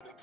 But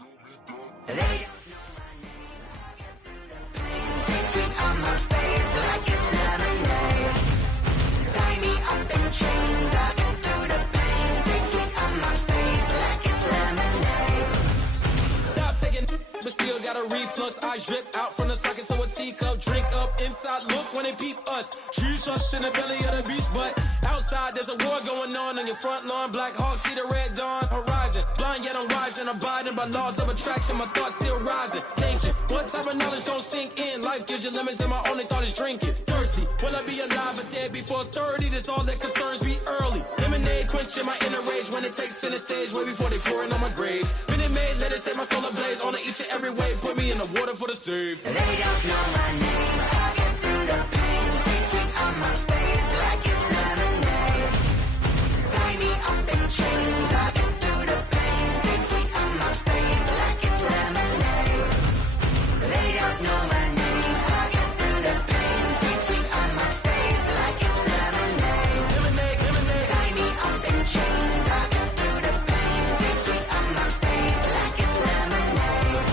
still got a reflux. I drip out from the socket to a teacup. Drink up inside, look when they peep us. Jesus in the belly of the beast, but outside there's a war going on your front lawn. Black Hawk, see the red dawn horizon. Blind yet I'm rising, abiding by laws of attraction. My thoughts still rising, thinking what type of knowledge don't sink in. Life gives you limits and my only thought is drinking. Thirsty, will I be alive or dead before 30? That's all that concerns me early. Lemonade quenching my inner rage when it takes center stage way before they pouring on my grave. Been it made, let it set my soul ablaze on each and every way. Put me in the water for the save. They don't know my name. I get through the pain. Taste sweet on my face like it's lemonade. Tie me up in chains. I get through the pain. Taste sweet on my face like it's lemonade. They don't know my name. I get through the pain. Taste sweet on my face like it's lemonade. Lemonade, lemonade. Tie me up in chains. I get through the pain. Taste sweet on my face like it's lemonade.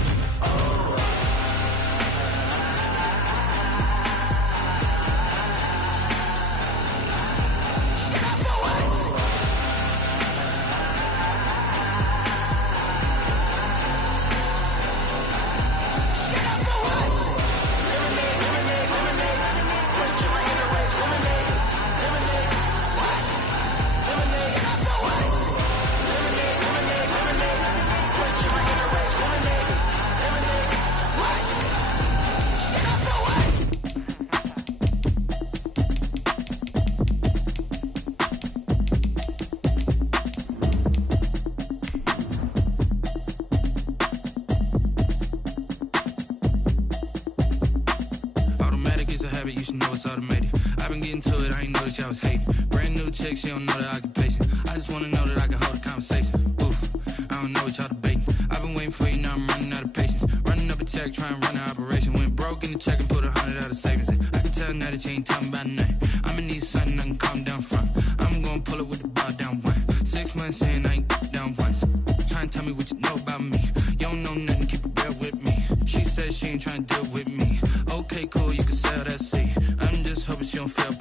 Automatic is a habit, you should know it's automated. I've been getting to it, I ain't noticed y'all was hating. Brand new chick, she don't know the occupation. I just wanna know that I can hold a conversation. Oof, I don't know what y'all debating. I've been waiting for you, now I'm running out of patience. Running up a check, trying to run an operation. Went broke in the check and put 100 out of savings in. I can tell now that you ain't talking about nothing. I'ma need something I can calm down from. I'm gonna pull it with the bar down one. 6 months in, I ain't down once. Trying to tell me what you know about me. You don't know nothing, keep it real with me. She said she ain't trying to deal with me. Okay, cool, you can sell that seat. I'm just hoping she don't fail.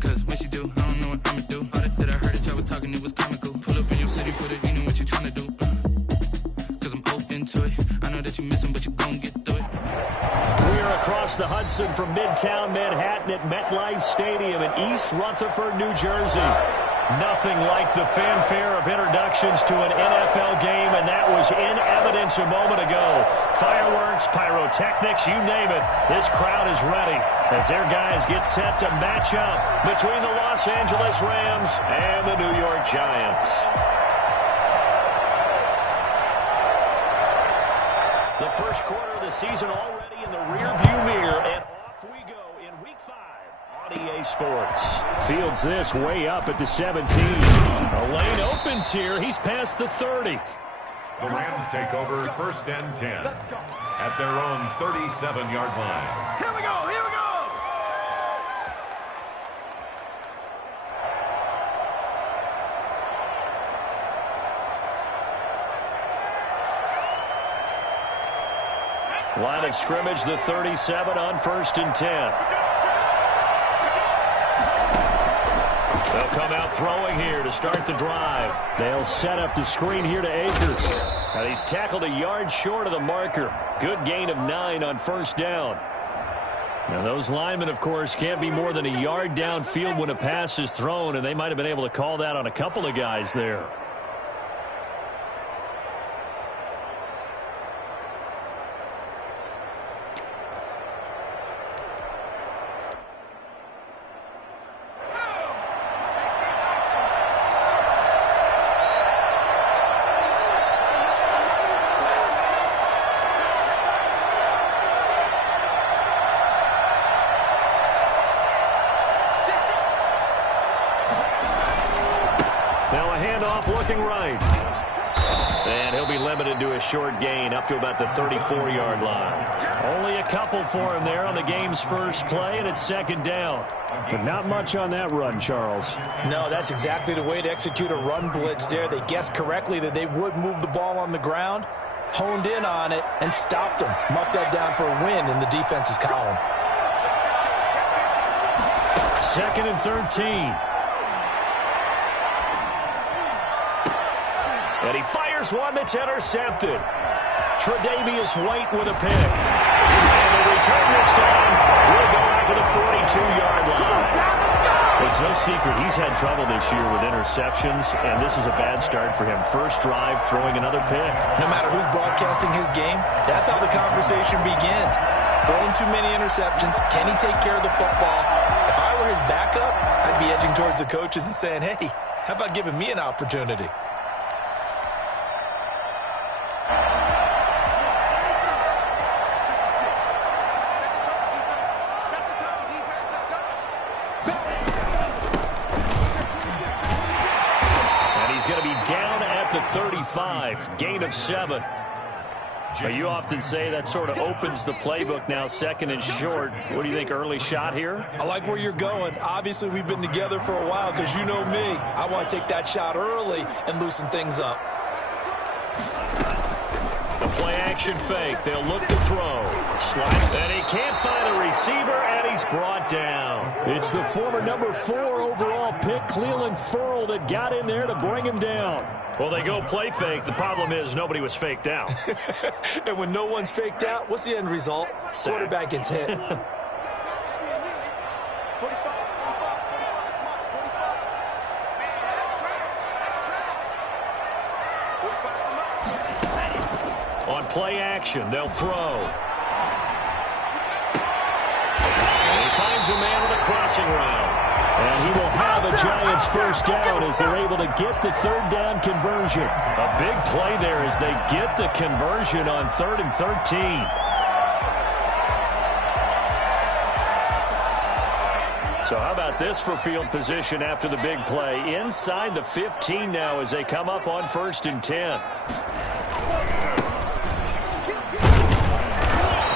Cause when she do, I don't know what I'ma do. All that I heard that y'all was talking, it was comical. Pull up in your city for the, you know what you trying to do. Cause I'm open to it. I know that you missing, but you gon' get through it. We are across the Hudson from Midtown Manhattan at MetLife Stadium in East Rutherford, New Jersey. Nothing like the fanfare of introductions to an NFL game, and that was in evidence a moment ago. Fireworks, pyrotechnics, you name it. This crowd is ready as their guys get set to match up between the Los Angeles Rams and the New York Giants. The first quarter of the season already in the rearview mirror, and off we go in Week 5 on EA Sports. Fields this way up at the 17. A lane opens here. He's past the 30. The Rams take over 1st and 10 at their own 37-yard line. Here we go, here we go! Line of scrimmage, the 37 on 1st and 10. They'll come out throwing here to start the drive. They'll set up the screen here to Akers. And he's tackled a yard short of the marker. Good gain of 9 on 1st down. Now those linemen, of course, can't be more than a yard downfield when a pass is thrown, and they might have been able to call that on a couple of guys there. Looking right. And he'll be limited to a short gain up to about the 34-yard line. Only a couple for him there on the game's first play, and it's 2nd down. But not much on that run, Charles. No, that's exactly the way to execute a run blitz there. They guessed correctly that they would move the ball on the ground, honed in on it, and stopped him. Marked that down for a win in the defense's column. 2nd and 13. And he fires one that's intercepted. Tre'Davious White with a pick. And the return this time will go out to the 42-yard line. It's no secret he's had trouble this year with interceptions, and this is a bad start for him. First drive, throwing another pick. No matter who's broadcasting his game, that's how the conversation begins. Throwing too many interceptions. Can he take care of the football? If I were his backup, I'd be edging towards the coaches and saying, hey, how about giving me an opportunity? Going to be down at the 35, gain of 7. But you often say that sort of opens the playbook now, 2nd and short. What do you think, early shot here? I like where you're going. Obviously, we've been together for a while because you know me. I want to take that shot early and loosen things up. The play-action fake. They'll look to throw. Slide, and he can't find a receiver, and he's brought down. It's the former number 4 overall pick, Cleveland Ferrell, that got in there to bring him down. Well, they go play fake. The problem is nobody was faked out. And when no one's faked out, what's the end result? Sack. Quarterback gets hit. On play action, they'll throw. And he finds a man on the crossing route. And he will have a Giants first down as they're able to get the 3rd down conversion. A big play there as they get the conversion on 3rd and 13. So how about this for field position after the big play? Inside the 15 now as they come up on 1st and 10.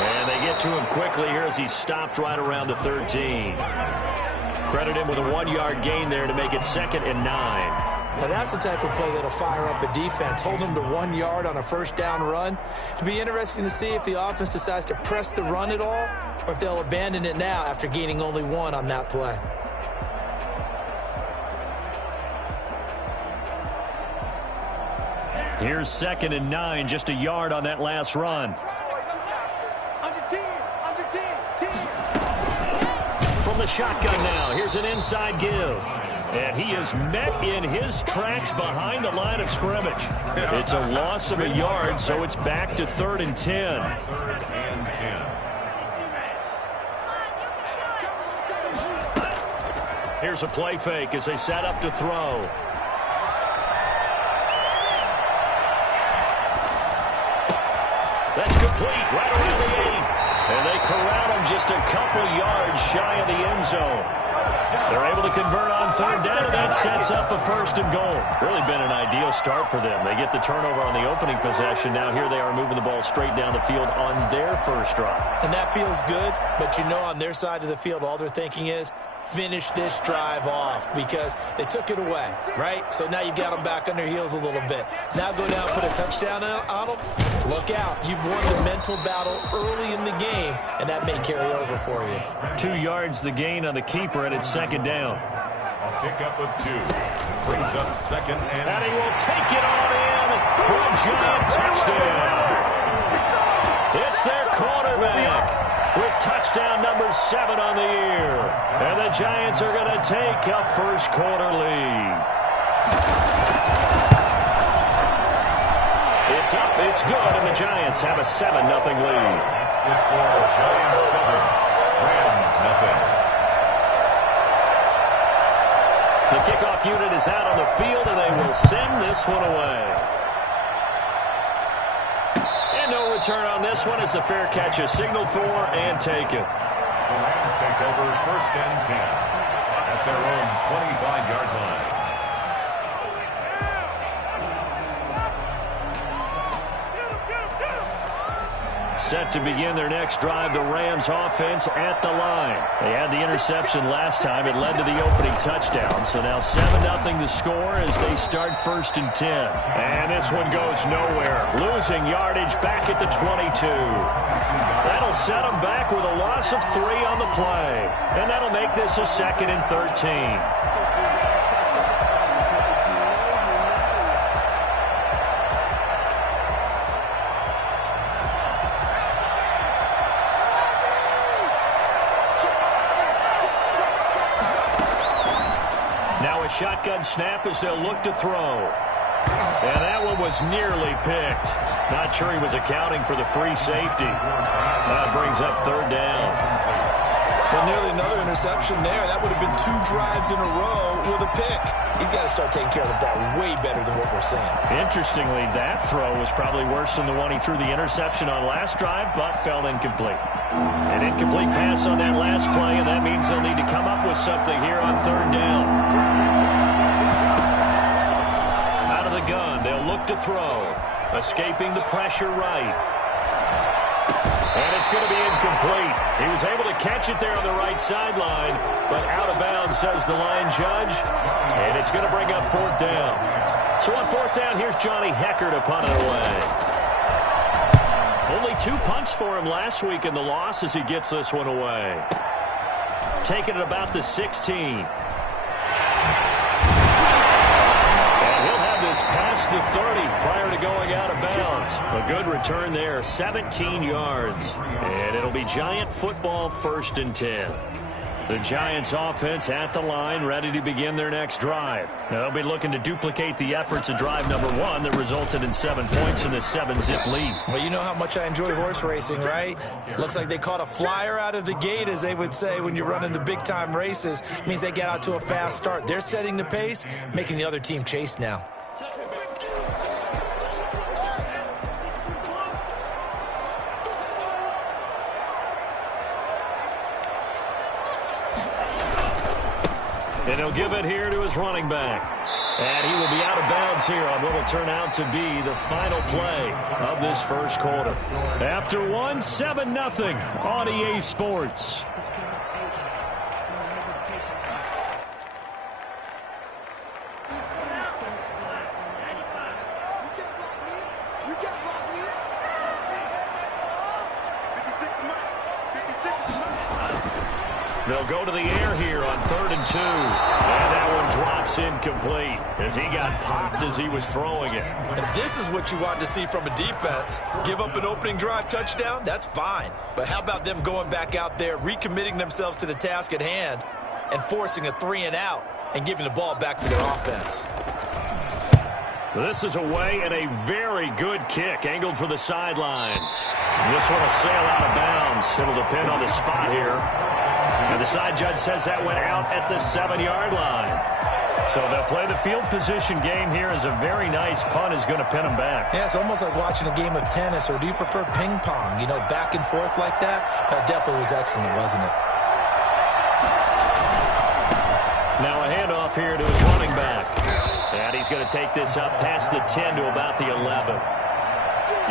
And they get to him quickly here as he's stopped right around the 13. Credit him with a 1-yard gain there to make it 2nd and 9. Now that's the type of play that'll fire up a defense. Hold them to 1 yard on a first down run. It'll be interesting to see if the offense decides to press the run at all or if they'll abandon it now after gaining only 1 on that play. Here's 2nd and 9, just a yard on that last run. From the shotgun now, here's an inside give. And he is met in his tracks behind the line of scrimmage. It's a loss of a yard, so it's back to 3rd and 10. 3rd and 10. Here's a play fake as they set up to throw. That's complete, right around the 8. And they corral him just a couple yards shy of the end zone. They're able to convert on 3rd down, and that sets up a 1st and goal. Really been an ideal start for them. They get the turnover on the opening possession. Now here they are moving the ball straight down the field on their first drive. And that feels good, but you know on their side of the field, all they're thinking is, finish this drive off because they took it away, right? So now you've got them back on their heels a little bit. Now go down, put a touchdown on them. Look out. You've won the mental battle early in the game, and that may carry over for you. 2 yards the gain on the keeper, and it's 2nd down. A pickup of 2. Brings up 2nd and... And he will take it on in for a Giant touchdown. It's their quarterback with touchdown number 7 on the year. And the Giants are going to take a first quarter lead. It's up, it's good, and the Giants have a 7-0 lead. The score, Giants 7, Rams nothing. The kickoff unit is out on the field, and they will send this one away. And no return on this one as the fair catch is signaled for and taken. The Rams take over 1st and 10 at their own 25-yard line. set to begin their next drive. The Rams offense at the line. They had the interception last time. It led to the opening touchdown. So now 7-0 the score as they start 1st and 10. And this one goes nowhere. Losing yardage back at the 22. That'll set them back with a loss of 3 on the play. And that'll make this a 2nd and 13. Shotgun snap as they'll look to throw. And that one was nearly picked. Not sure he was accounting for the free safety. That brings up 3rd down. But nearly another interception there. That would have been 2 drives in a row with a pick. He's got to start taking care of the ball way better than what we're seeing. Interestingly, that throw was probably worse than the one he threw the interception on last drive, but fell incomplete. An incomplete pass on that last play, and that means they'll need to come up with something here on 3rd down. Out of the gun, they'll look to throw. Escaping the pressure right. And it's going to be incomplete. He was able to catch it there on the right sideline, but out of bounds, says the line judge. And it's going to bring up 4th down. So on 4th down, here's Johnny Hecker to punt it away. Only 2 punts for him last week in the loss as he gets this one away. Taking it about the 16. This past the 30 prior to going out of bounds. A good return there, 17 yards. And it'll be Giant football 1st and 10. The Giants offense at the line, ready to begin their next drive. Now they'll be looking to duplicate the efforts of drive number 1 that resulted in 7 points in this 7-zip lead. Well, you know how much I enjoy horse racing, right? Looks like they caught a flyer out of the gate, as they would say when you're running the big-time races. It means they get out to a fast start. They're setting the pace, making the other team chase now. And he'll give it here to his running back. And he will be out of bounds here on what will turn out to be the final play of this first quarter. After 7-0 on EA Sports. They'll go to the air here on 3rd and 2. And that one drops incomplete as he got popped as he was throwing it. And this is what you want to see from a defense. Give up an opening drive touchdown, that's fine. But how about them going back out there, recommitting themselves to the task at hand, and forcing a 3-and-out and giving the ball back to their offense. This is away and a very good kick angled for the sidelines. This one will sail out of bounds. It'll depend on the spot here. And the side judge says that went out at the 7-yard line. So they'll play the field position game here as a very nice punt is going to pin them back. Yeah, it's almost like watching a game of tennis, or do you prefer ping pong? You know, back and forth like that? That definitely was excellent, wasn't it? Now a handoff here to his running back. And he's going to take this up past the 10 to about the 11.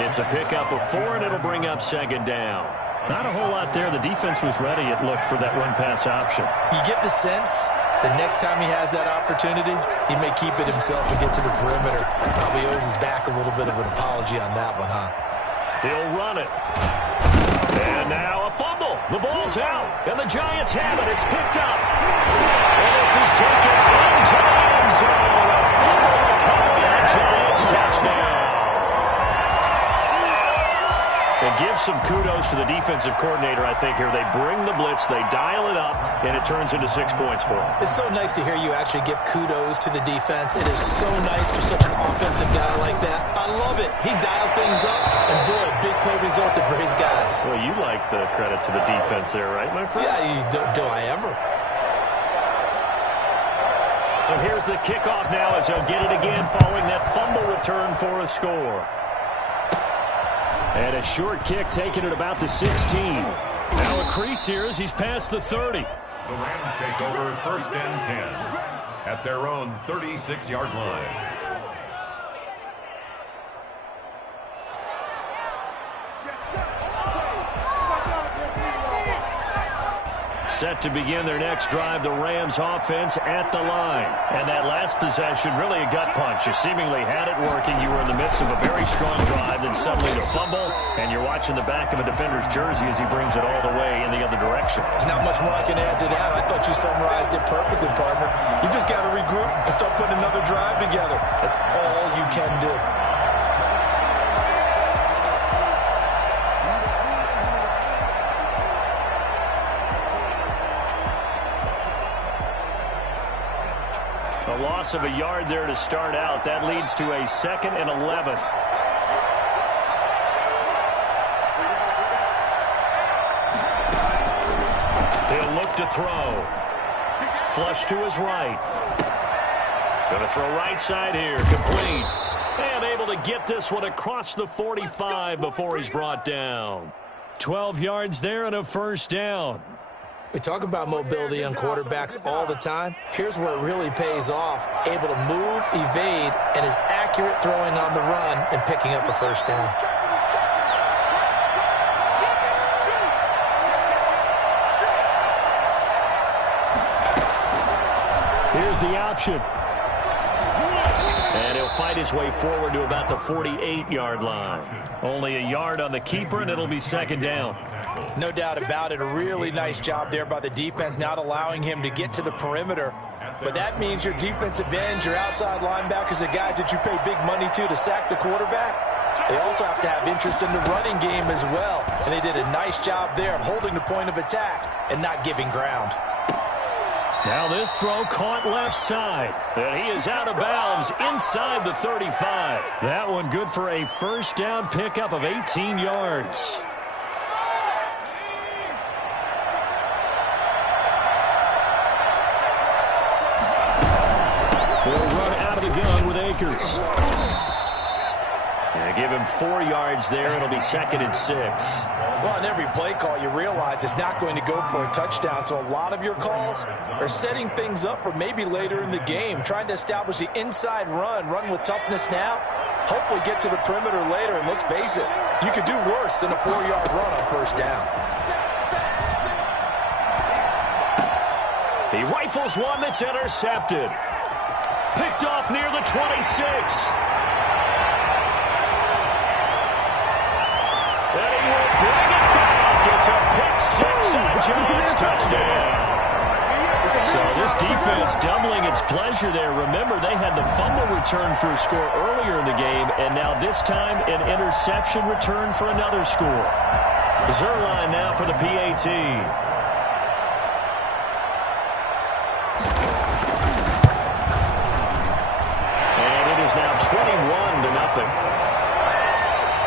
It's a pickup of 4, and it'll bring up 2nd down. Not a whole lot there. The defense was ready, it looked, for that run-pass option. You get the sense the next time he has that opportunity, he may keep it himself and get to the perimeter. Probably owes his back a little bit of an apology on that one, huh? He'll run it. And now a fumble. The ball's out, and the Giants have it. It's picked up. And this is taken into the end zone. A fumble recovery and a Giants touchdown. And give some kudos to the defensive coordinator, I think, here. They bring the blitz, they dial it up, and it turns into 6 points for them. It's so nice to hear you actually give kudos to the defense. It is so nice for such an offensive guy like that. I love it. He dialed things up, and boy, a big play resulted for his guys. Well, you like the credit to the defense there, right, my friend? Yeah, do I ever? So here's the kickoff now as he'll get it again following that fumble return for a score. And a short kick taken at about the 16. Now a crease here as he's past the 30. The Rams take over 1st and 10 at their own 36-yard line. Set to begin their next drive, the Rams offense at the line. And that last possession, really a gut punch. You seemingly had it working. You were in the midst of a very strong drive, then suddenly the fumble, and you're watching the back of a defender's jersey as he brings it all the way in the other direction. There's not much more I can add to that. I thought you summarized it perfectly, partner. You just got to regroup and start putting another drive together. That's all you can do. A loss of a yard there to start out. That leads to a 2nd and 11. He'll look to throw. Flush to his right. Going to throw right side here. Complete. And able to get this one across the 45 before he's brought down. 12 yards there and a first down. We talk about mobility on quarterbacks all the time. Here's where it really pays off. Able to move, evade, and is accurate throwing on the run and picking up a first down. Here's the option. And he'll fight his way forward to about the 48-yard line. Only a yard on the keeper, and it'll be 2nd down. No doubt about it. A really nice job there by the defense, not allowing him to get to the perimeter. But that means your defensive ends, your outside linebackers, the guys that you pay big money to sack the quarterback, they also have to have interest in the running game as well. And they did a nice job there of holding the point of attack and not giving ground. Now this throw caught left side. And he is out of bounds inside the 35. That one good for a first down pickup of 18 yards. They'll run out of the gun with Akers. And give him 4 yards there. It'll be 2nd and 6. Well, on every play call, you realize it's not going to go for a touchdown. So a lot of your calls are setting things up for maybe later in the game, trying to establish the inside run with toughness now, hopefully get to the perimeter later. And let's face it, you could do worse than a 4-yard run on first down. He rifles one that's intercepted. Picked off near the 26. And he will bring it back. It's a pick 6 and a Giants touchdown. So this defense doubling its pleasure there. Remember, they had the fumble return for a score earlier in the game, and now this time an interception return for another score. Zerline now for the PAT.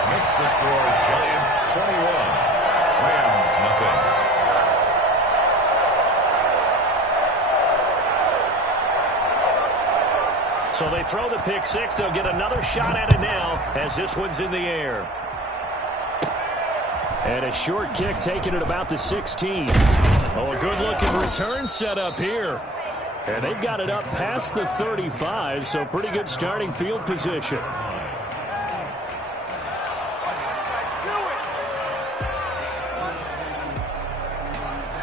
Makes the score Giants 21, Rams nothing. So they throw the pick 6. They'll get another shot at it now as this one's in the air. And a short kick taken at about the 16. Oh, a good-looking return set up here. And they've got it up past the 35, so pretty good starting field position.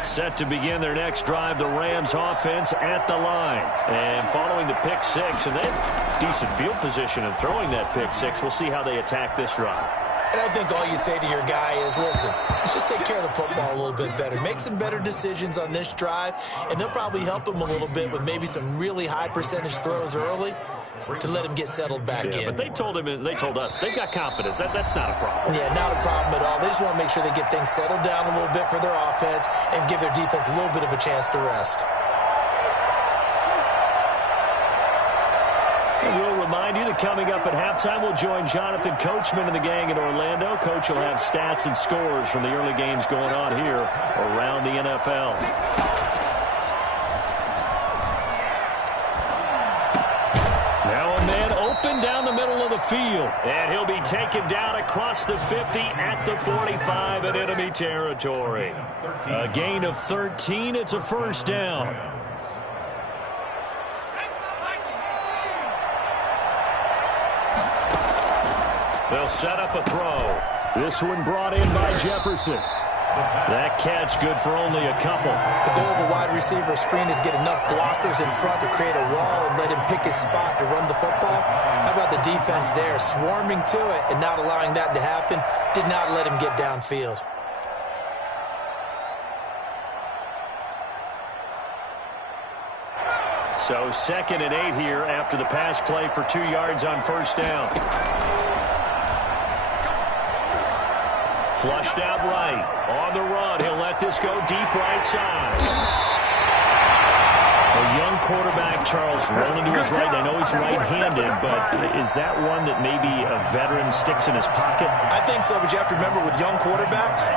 Set to begin their next drive, the Rams offense at the line. And following the pick 6, and they have decent field position in throwing that pick 6. We'll see how they attack this drive. And I think all you say to your guy is, listen, let's just take care of the football a little bit better. Make some better decisions on this drive, and they'll probably help him a little bit with maybe some really high percentage throws early to let him get settled back in. But they told him, and they told us, they've got confidence. That's not a problem. Yeah, not a problem at all. They just want to make sure they get things settled down a little bit for their offense and give their defense a little bit of a chance to rest. We'll remind you that coming up at halftime, we'll join Jonathan Coachman and the gang in Orlando. Coach will have stats and scores from the early games going on here around the NFL. Now a man open down the middle of the field, and he'll be taken down across the 50 at the 45 in enemy territory. A gain of 13. It's a first down. They'll set up a throw. This one brought in by Jefferson. That catch good for only a couple. The goal of a wide receiver screen is get enough blockers in front to create a wall and let him pick his spot to run the football. How about the defense there, swarming to it and not allowing that to happen? Did not let him get downfield. So 2nd and 8 here after the pass play for 2 yards on first down. Flushed out right. On the run. He'll let this go deep right side. A young quarterback, Charles, rolling to his right. I know he's right-handed, but is that one that maybe a veteran sticks in his pocket? I think so, but you have to remember with young quarterbacks,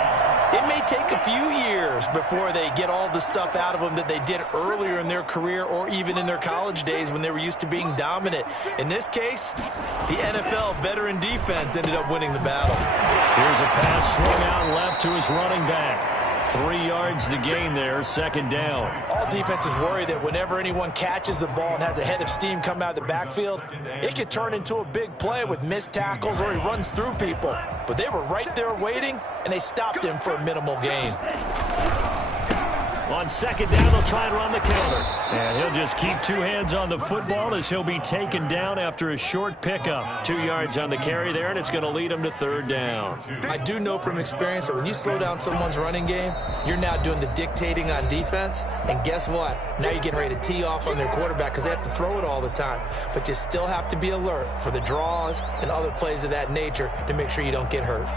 it may take a few years before they get all the stuff out of them that they did earlier in their career or even in their college days when they were used to being dominant. In this case, the NFL veteran defense ended up winning the battle. Here's a pass swung out left to his running back. 3 yards the gain there, 2nd down. All defenses worry that whenever anyone catches the ball and has a head of steam come out of the backfield, it could turn into a big play with missed tackles or he runs through people. But they were right there waiting, and they stopped him for a minimal gain. On 2nd down, they'll try and run the counter. And he'll just keep 2 hands on the football as he'll be taken down after a short pickup. 2 yards on the carry there, and it's going to lead him to 3rd down. I do know from experience that when you slow down someone's running game, you're now doing the dictating on defense. And guess what? Now you're getting ready to tee off on their quarterback because they have to throw it all the time. But you still have to be alert for the draws and other plays of that nature to make sure you don't get hurt.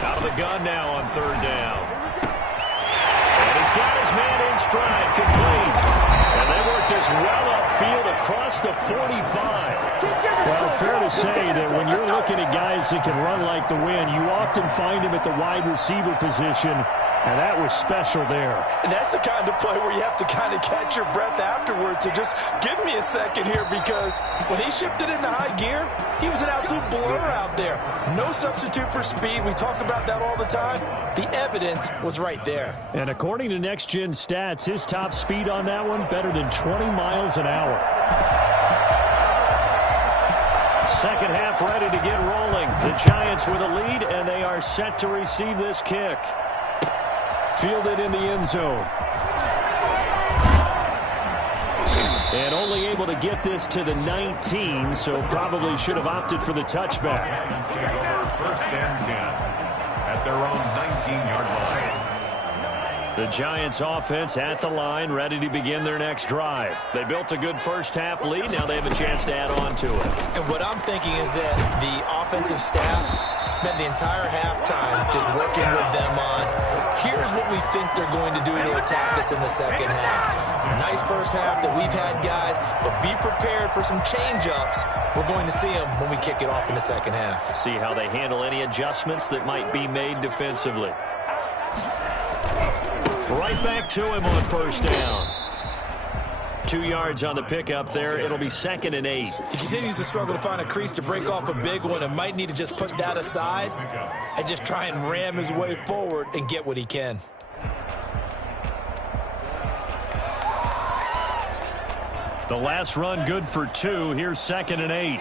Out of the gun now on 3rd down. And he's got his man in stride, complete. And they work this well upfield across the 45. Well, fair to say that when you're looking at guys that can run like the wind, you often find them at the wide receiver position, and that was special there. And that's the kind of play where you have to kind of catch your breath afterwards. So just give me a second here, because when he shifted into high gear, he was an absolute blur out there. No substitute for speed. We talk about that all the time. The evidence was right there. And according to Next Gen Stats, his top speed on that one, better than 20 miles an hour. 2nd half ready to get rolling. The Giants with a lead, and they are set to receive this kick. Fielded in the end zone. And only able to get this to the 19, so probably should have opted for the touchback. Take over 1st and 10 at their own 19-yard line. The Giants offense at the line, ready to begin their next drive. They built a good first half lead. Now they have a chance to add on to it. And what I'm thinking is that the offensive staff spent the entire halftime just working with them on, here's what we think they're going to do to attack us in the 2nd half. Nice first half that we've had, guys, but be prepared for some change-ups. We're going to see them when we kick it off in the 2nd half. See how they handle any adjustments that might be made defensively. Right back to him on 1st down. 2 yards on the pickup there. It'll be 2nd and 8. He continues to struggle to find a crease to break off a big one and might need to just put that aside and just try and ram his way forward and get what he can. The last run good for 2. Here's 2nd and 8.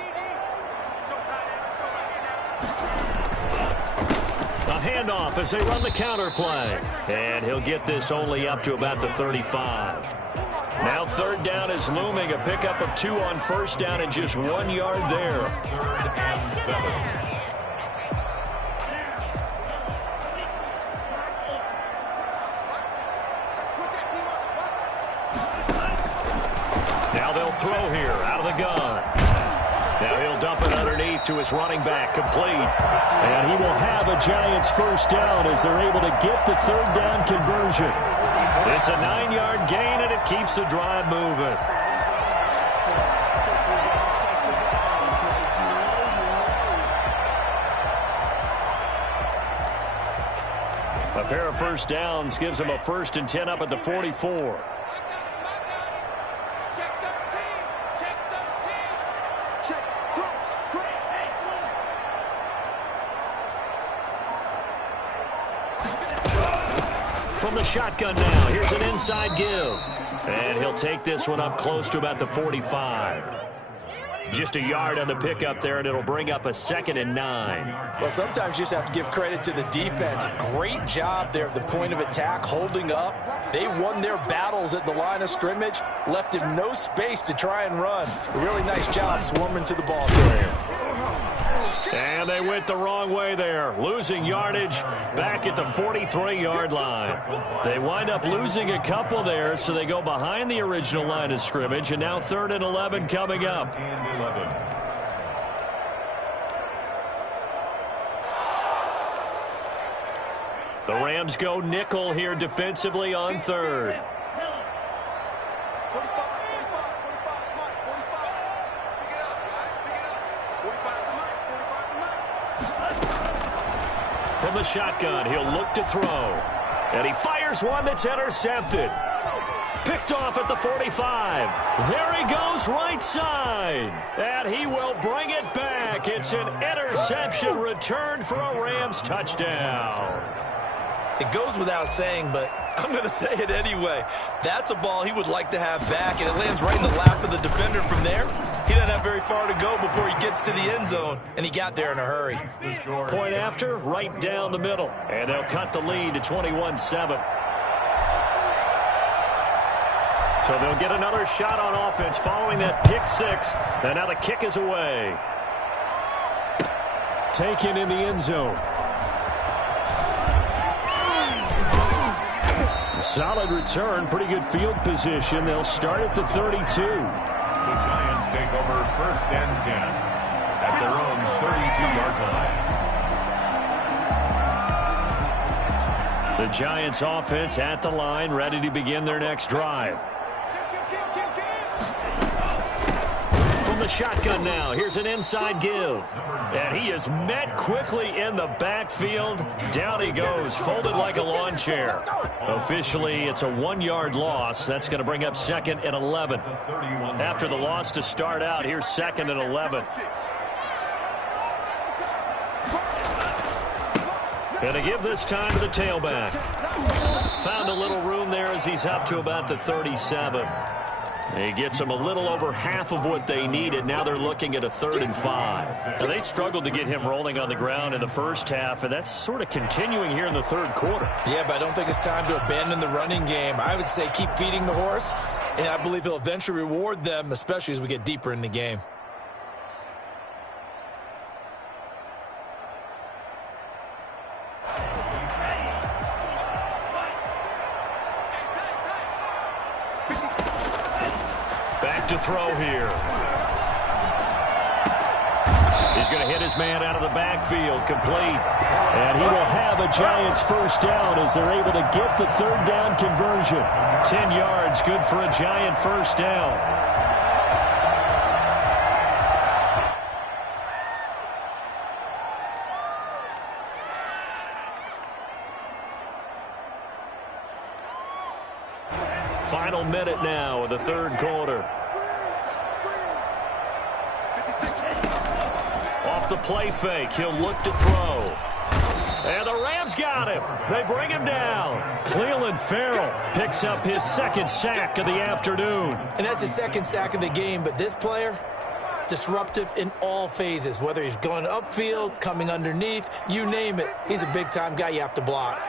A handoff as they run the counter play. And he'll get this only up to about the 35. Now 3rd down is looming. A pickup of 2 on 1st down and just 1 yard there. 3rd and 7. Now they'll throw here out of the gun. Now he'll dump it underneath to his running back, complete. And he will have a Giants 1st down as they're able to get the 3rd down conversion. It's a 9-yard gain, and it keeps the drive moving. A pair of 1st downs gives them a 1st and 10 up at the 44. From the shotgun now, here's an inside give. And he'll take this one up close to about the 45. Just a yard on the pickup there, and it'll bring up a 2nd and 9. Well, sometimes you just have to give credit to the defense. Great job there at the point of attack, holding up. They won their battles at the line of scrimmage, left him no space to try and run. A really nice job swarming to the ball carrier. And they went the wrong way there, losing yardage back at the 43-yard line. They wind up losing a couple there, so they go behind the original line of scrimmage, and now 3rd and 11 coming up. And 11. The Rams go nickel here defensively on 3rd. From the shotgun, he'll look to throw. And he fires one that's intercepted. Picked off at the 45. There he goes, right side. And he will bring it back. It's an interception returned for a Rams touchdown. It goes without saying, but I'm going to say it anyway. That's a ball he would like to have back, and it lands right in the lap of the defender from there. He doesn't have very far to go before he gets to the end zone, and he got there in a hurry. Point after, right down the middle. And they'll cut the lead to 21-7. So they'll get another shot on offense following that pick 6. And now the kick is away. Taken in the end zone. Solid return, pretty good field position. They'll start at the 32. The Giants take over 1st and 10 at their own 32-yard line. The Giants offense at the line, ready to begin their next drive. From the shotgun now, here's an inside give. And he is met quickly in the backfield. Down he goes, folded like a lawn chair. Officially, it's a 1-yard loss. That's going to bring up 2nd and 11. After the loss to start out, here's 2nd and 11. Going to give this time to the tailback. Found a little room there as he's up to about the 37. He gets them a little over half of what they needed. Now they're looking at a 3rd and 5. Now they struggled to get him rolling on the ground in the first half, and that's sort of continuing here in the 3rd quarter. Yeah, but I don't think it's time to abandon the running game. I would say keep feeding the horse, and I believe he'll eventually reward them, especially as we get deeper in the game. To throw here. He's going to hit his man out of the backfield, complete. And he will have a Giants 1st down as they're able to get the 3rd down conversion. 10 yards, good for a Giant 1st down. Final minute now of the 3rd quarter. Off the play fake, he'll look to throw. And the Rams got him. They bring him down. Cleveland Farrell picks up his 2nd sack of the afternoon. And that's his 2nd sack of the game, but this player, disruptive in all phases, whether he's going upfield, coming underneath, you name it. He's a big-time guy you have to block.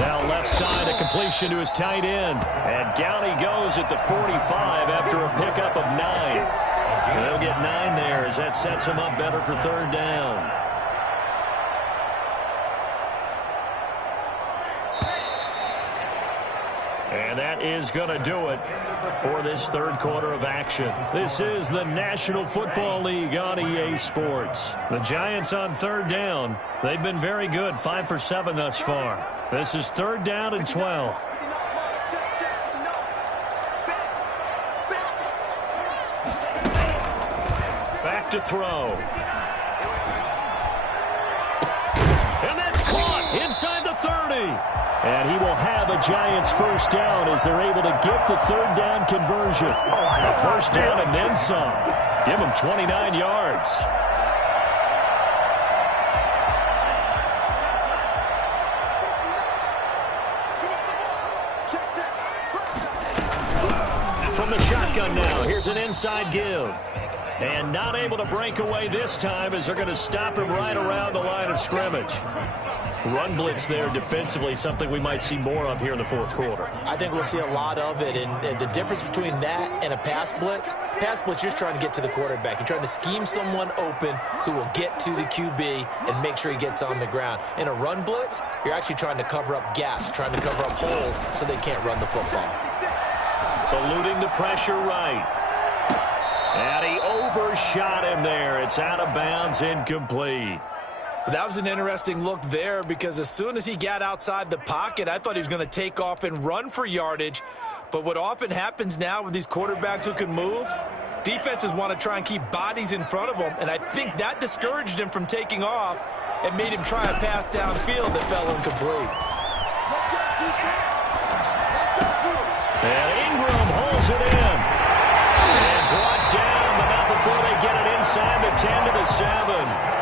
Now left side, a completion to his tight end. And down he goes at the 45 after a pickup of 9. And they'll get 9 there as that sets him up better for 3rd down. And that is going to do it for this 3rd quarter of action. This is the National Football League on EA Sports. The Giants on 3rd down. They've been very good, 5 for 7 thus far. This is 3rd down and 12. Back to throw. And that's caught inside the 30. And he will have a Giants 1st down as they're able to get the 3rd down conversion. A 1st down and then some. Give him 29 yards. from the shotgun now. Here's an inside give. And not able to break away this time as they're going to stop him right around the line of scrimmage. Run blitz there defensively, something we might see more of here in the fourth quarter. I think we'll see a lot of it, and the difference between that and a pass blitz, you're just trying to get to the quarterback. You're trying to scheme someone open who will get to the QB and make sure he gets on the ground. In a run blitz, you're actually trying to cover up gaps, trying to cover up holes so they can't run the football. Eluding the pressure right. And he overshot him there. It's out of bounds, incomplete. That was an interesting look there because as soon as he got outside the pocket, I thought he was going to take off and run for yardage. But what often happens now with these quarterbacks who can move, defenses want to try and keep bodies in front of them, and I think that discouraged him from taking off and made him try a pass downfield that fell incomplete. And Ingram holds it in. And brought down, but not before they get it inside the 10 to the 7.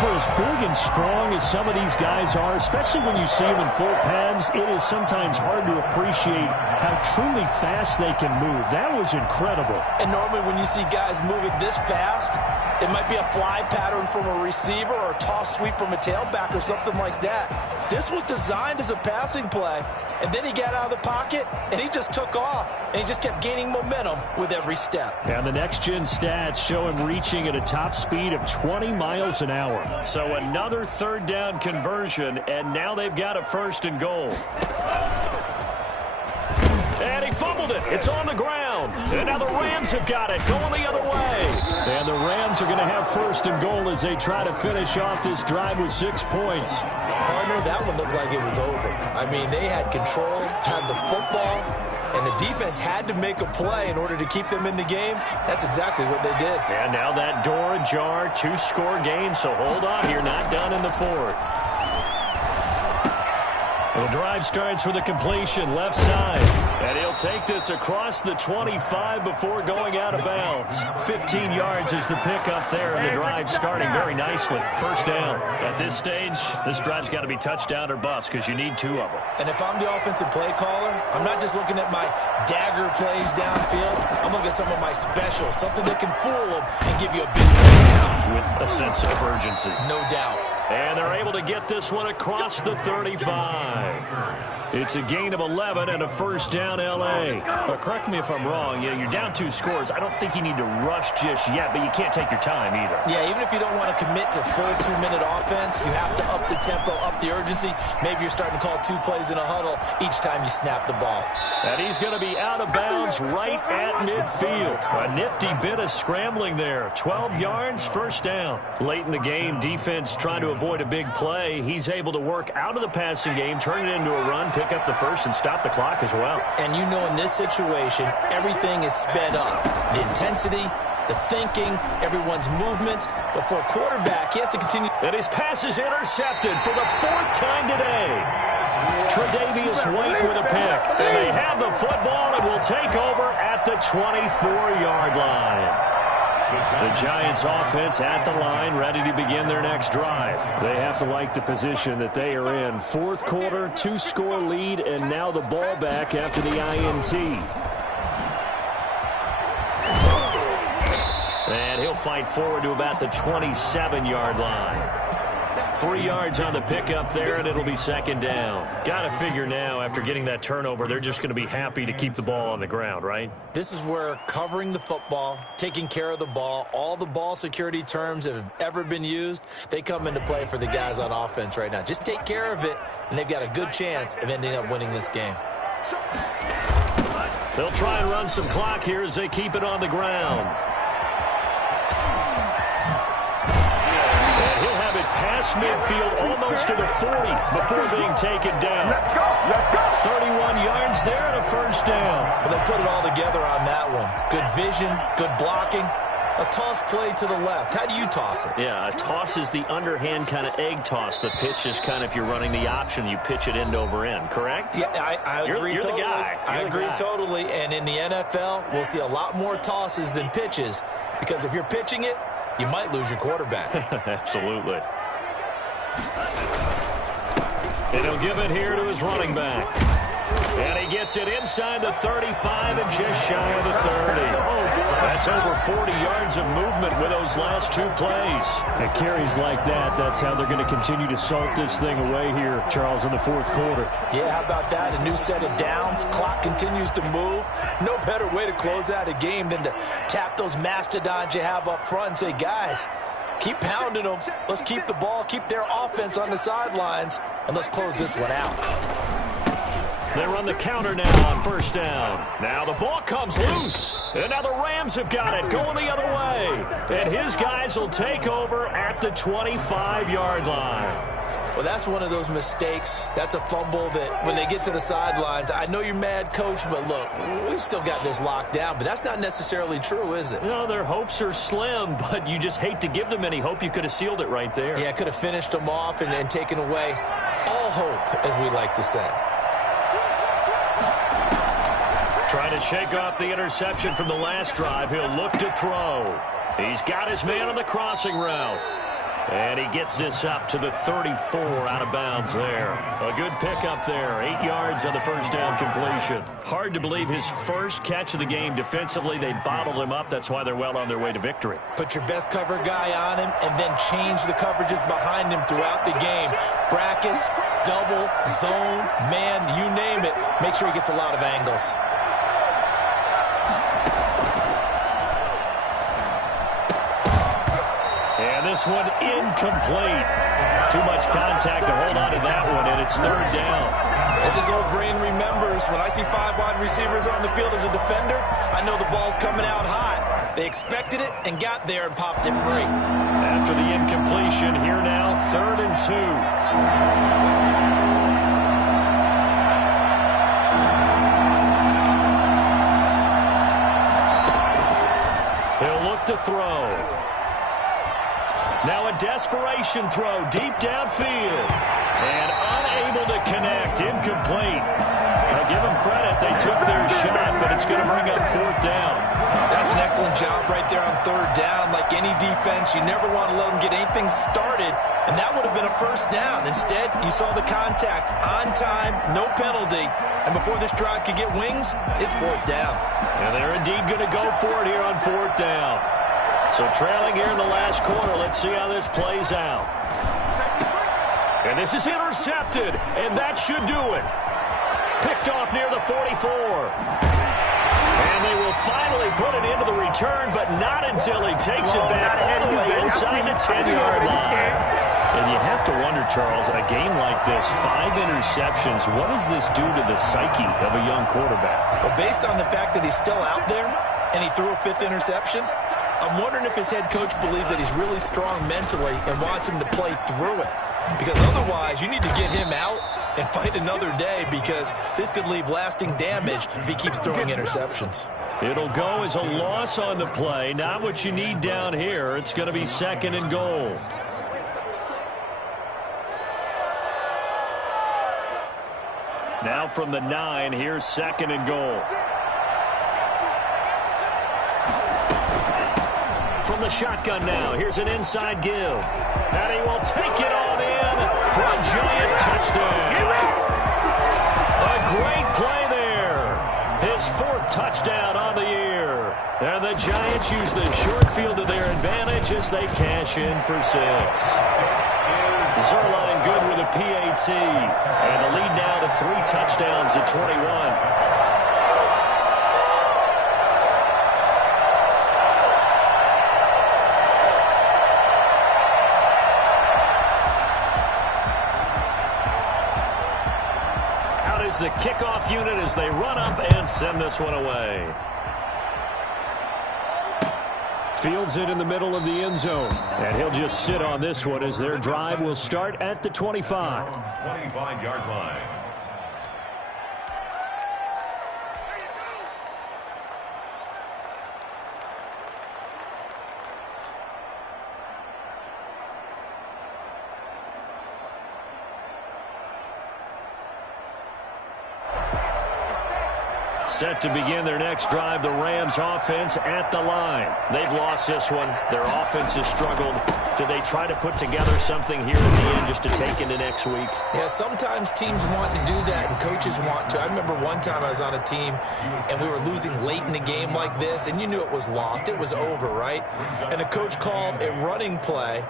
For as big and strong as some of these guys are, especially when you see them in full pads, it is sometimes hard to appreciate how truly fast they can move. That was incredible. And normally when you see guys moving this fast, it might be a fly pattern from a receiver or a toss sweep from a tailback or something like that. This was designed as a passing play, and then he got out of the pocket, and he just took off, and he just kept gaining momentum with every step. And the next-gen stats show him reaching at a top speed of 20 miles an hour. So another third down conversion, and now they've got a 1st and goal. And he fumbled it. It's on the ground. And now the Rams have got it, going the other way. And the Rams are going to have 1st and goal as they try to finish off this drive with 6 points. Partner, that one looked like it was over. I mean, they had control, had the football, and the defense had to make a play in order to keep them in the game. That's exactly what they did. And now that door ajar, 2-score game, so hold on here, not done in the 4th. The drive starts with a completion, left side. And he'll take this across the 25 before going out of bounds. 15 yards is the pickup there, and the drive starting very nicely. 1st down. At this stage, this drive's got to be touchdown or bust because you need 2 of them. And if I'm the offensive play caller, I'm not just looking at my dagger plays downfield. I'm looking at some of my specials, something that can fool them and give you a big touchdown. With a sense of urgency. No doubt. And they're able to get this one across the 35. It's a gain of 11 and a 1st down, L.A. But correct me if I'm wrong. You're down 2 scores. I don't think you need to rush just yet, but you can't take your time either. Yeah, even if you don't want to commit to full 2-minute offense, you have to up the tempo, up the urgency. Maybe you're starting to call 2 plays in a huddle each time you snap the ball. And he's going to be out of bounds right at midfield. A nifty bit of scrambling there. 12 yards, 1st down. Late in the game, defense trying to avoid a big play. He's able to work out of the passing game, turn it into a run, pick up the 1st, and stop the clock as well. And you know in this situation, everything is sped up. The intensity, the thinking, everyone's movement. But for a quarterback, he has to continue. And his pass is intercepted for the 4th time today. Tre'Davious White with a pick. And they have the football and will take over at the 24-yard line. The Giants offense at the line, ready to begin their next drive. They have to like the position that they are in. 4th quarter, 2-score lead, and now the ball back after the INT. And he'll fight forward to about the 27-yard line. 3 yards on the pickup there, and it'll be 2nd down. Got to figure now, after getting that turnover, they're just going to be happy to keep the ball on the ground, right? This is where covering the football, taking care of the ball, all the ball security terms that have ever been used, they come into play for the guys on offense right now. Just take care of it, and they've got a good chance of ending up winning this game. They'll try and run some clock here as they keep it on the ground. Past midfield, almost to the 40 before being taken down. 31 yards there and a 1st down. Well, they put it all together on that one. Good vision, good blocking. A toss play to the left. How do you toss it? Yeah, a toss is the underhand kind of egg toss. The pitch is kind of, if you're running the option, you pitch it end over end, correct? Yeah, I agree you're totally. The guy. I agree totally. And in the NFL, we'll see a lot more tosses than pitches because if you're pitching it, you might lose your quarterback. Absolutely. And he'll give it here to his running back. And he gets it inside the 35 and just shy of the That's over 40 yards of movement with those last 2 plays. At carries like that, that's how they're going to continue to salt this thing away here, Charles, in the fourth quarter. Yeah, how about that? A new set of downs. Clock continues to move. No better way to close out a game than to tap those mastodons you have up front and say, guys, keep pounding them. Let's keep the ball, keep their offense on the sidelines, and let's close this one out. They run the counter now on first down. Now the ball comes loose. And now the Rams have got it going the other way. And his guys will take over at the 25-yard line. Well, that's one of those mistakes. That's a fumble that when they get to the sidelines, I know you're mad, Coach, but look, we've still got this locked down. But that's not necessarily true, is it? You know, their hopes are slim, but you just hate to give them any hope. You could have sealed it right there. Yeah, could have finished them off and taken away all hope, as we like to say. Trying to shake off the interception from the last drive. He'll look to throw. He's got his man on the crossing route. And he gets this up to the 34 out of bounds there. A good pickup there. 8 yards on the first down completion. Hard to believe his first catch of the game defensively. They bottled him up. That's why they're well on their way to victory. Put your best cover guy on him and then change the coverages behind him throughout the game. Brackets, double, zone, man, you name it. Make sure he gets a lot of angles. This one incomplete. Too much contact to hold on to that one, and it's third down. As his old brain remembers, when I see 5 wide receivers on the field as a defender, I know the ball's coming out high. They expected it and got there and popped it free. After the incompletion, here now, 3rd and 2. He'll look to throw. Now a desperation throw deep downfield. And unable to connect. Incomplete. I'll give them credit. They took their shot, but it's going to bring up 4th down. That's an excellent job right there on 3rd down. Like any defense, you never want to let them get anything started, and that would have been a 1st down. Instead, you saw the contact on time, no penalty, and before this drive could get wings, it's 4th down. And they're indeed going to go for it here on 4th down. So trailing here in the last quarter. Let's see how this plays out. And this is intercepted, and that should do it. Picked off near the 44. And they will finally put it into the return, but not until he takes it back all the way inside the 10-yard line. And you have to wonder, Charles, a game like this, 5 interceptions, what does this do to the psyche of a young quarterback? Well, based on the fact that he's still out there and he threw a 5th interception, I'm wondering if his head coach believes that he's really strong mentally and wants him to play through it. Because otherwise, you need to get him out and fight another day, because this could leave lasting damage if he keeps throwing interceptions. It'll go as a loss on the play. Not what you need down here. It's going to be 2nd and goal. Now from the 9, here's 2nd and goal. From the shotgun now, here's an inside give. And he will take it on in for a giant touchdown. A great play there. His 4th touchdown on the year. And the Giants use the short field to their advantage as they cash in for 6. Zerline good with a PAT. And the lead now to 3 touchdowns at 21. The kickoff unit as they run up and send this one away. Fields it in the middle of the end zone. And he'll just sit on this one as their drive will start at the 25. 25-yard line. Set to begin their next drive, the Rams offense at the line. They've lost this one. Their offense has struggled. Do they try to put together something here at the end just to take into next week? Yeah, sometimes teams want to do that and coaches want to. I remember one time I was on a team and we were losing late in the game like this, and you knew it was lost. It was over, right? And the coach called a running play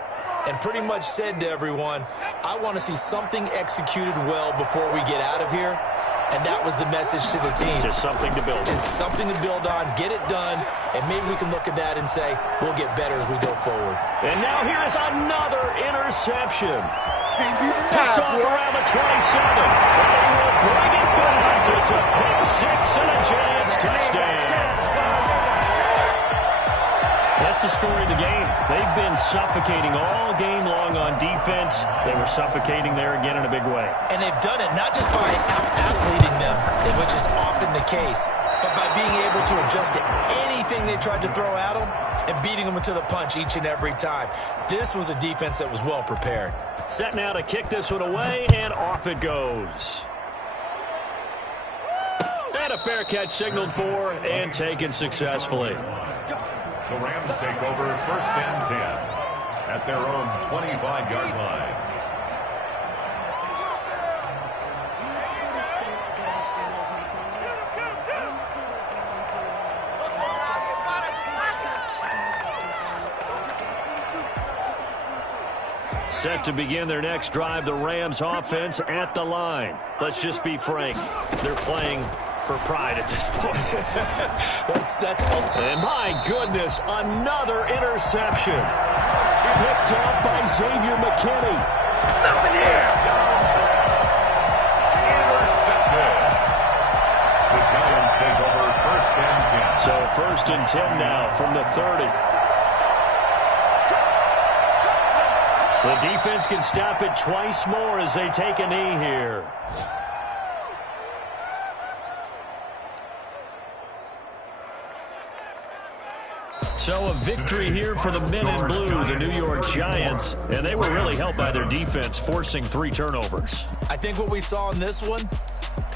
and pretty much said to everyone, I want to see something executed well before we get out of here. And that was the message to the team. Just something to build on. Just something to build on, get it done, and maybe we can look at that and say, we'll get better as we go forward. And now here is another interception. Picked off around the 27. They will bring it back. It's a pick six and a Giants touchdown. That's the story of the game. They've been suffocating all game long on defense. They were suffocating there again in a big way. And they've done it not just by out-athleting them, which is often the case, but by being able to adjust to anything they tried to throw at them and beating them into the punch each and every time. This was a defense that was well prepared. Set now to kick this one away, and off it goes. And a fair catch signaled for and taken successfully. The Rams take over 1st and 10 at their own 25-yard line. Set to begin their next drive, the Rams offense at the line. Let's just be frank, they're playing for pride at this point. That's And my goodness, another interception. Picked up by Xavier McKinney. Nothing here. Intercepted. The Giants take over 1st and 10. So 1st and 10 now from the 30. The defense can stop it twice more as they take a knee here. So a victory here for the men in blue, the New York Giants, and they were really helped by their defense, forcing 3 turnovers. I think what we saw in this one,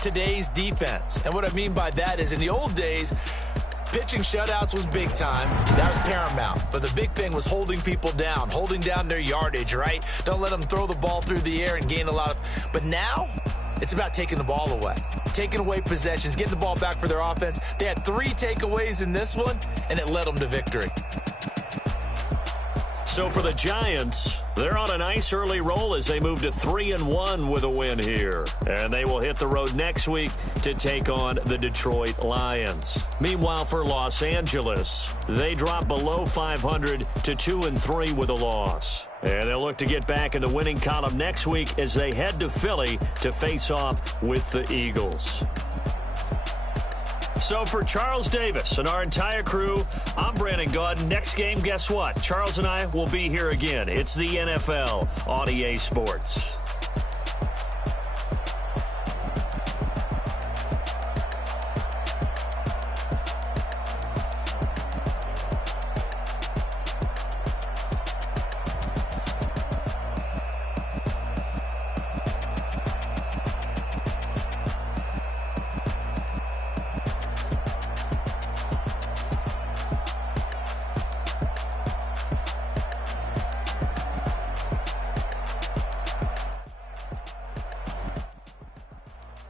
today's defense. And what I mean by that is in the old days, pitching shutouts was big time. That was paramount. But the big thing was holding people down, holding down their yardage, right? Don't let them throw the ball through the air and gain a lot of... But now, it's about taking the ball away, taking away possessions, getting the ball back for their offense. They had 3 takeaways in this one, and it led them to victory. So for the Giants, they're on a nice early roll as they move to 3-1 with a win here. And they will hit the road next week to take on the Detroit Lions. Meanwhile, for Los Angeles, they drop below 500 to 2-3 with a loss. And they'll look to get back in the winning column next week as they head to Philly to face off with the Eagles. So for Charles Davis and our entire crew, I'm Brandon Gaudin. Next game, guess what? Charles and I will be here again. It's the NFL on EA Sports.